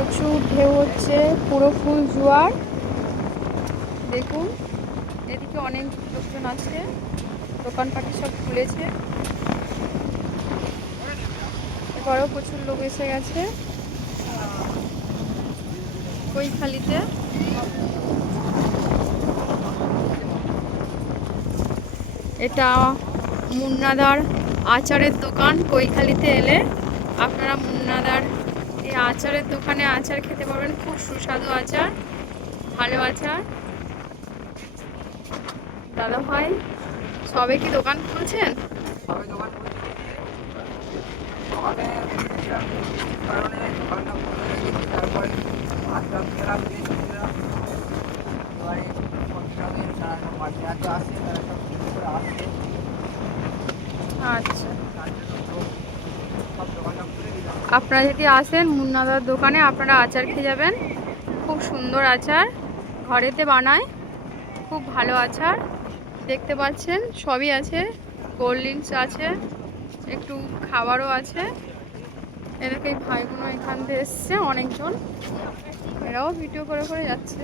প্রচুর ঢেউ হচ্ছে, পুরো ফুল জোয়ার। দেখুন এদিকে অনেক লোকজন আছে, দোকানপাটি সব খুলেছে। এবারেও প্রচুর লোক এসে গেছে কৈখালিতে। এটা মুন্নাদার আচারের দোকান। কৈখালিতে এলে আপনারা মুন্নাদার এই আচারের দোকানে আচার খেতে পারবেন, খুব সুস্বাদু আচার, ভালো আচার। দাদা ভাই সবে কি দোকান খুলছেন? আচ্ছা, আপনারা যদি আসেন মুন্নাদার দোকানে আপনারা আচার খেয়ে যাবেন, খুব সুন্দর আচার, ঘরেতে বানায়, খুব ভালো আচার। দেখতে পাচ্ছেন সবই আছে, কোল্ড ড্রিঙ্কস আছে, একটু খাবারও আছে। এদেরকে ভাই বোন এখান থেকে এসছে অনেকজন, এরাও ভিডিও করে করে যাচ্ছে।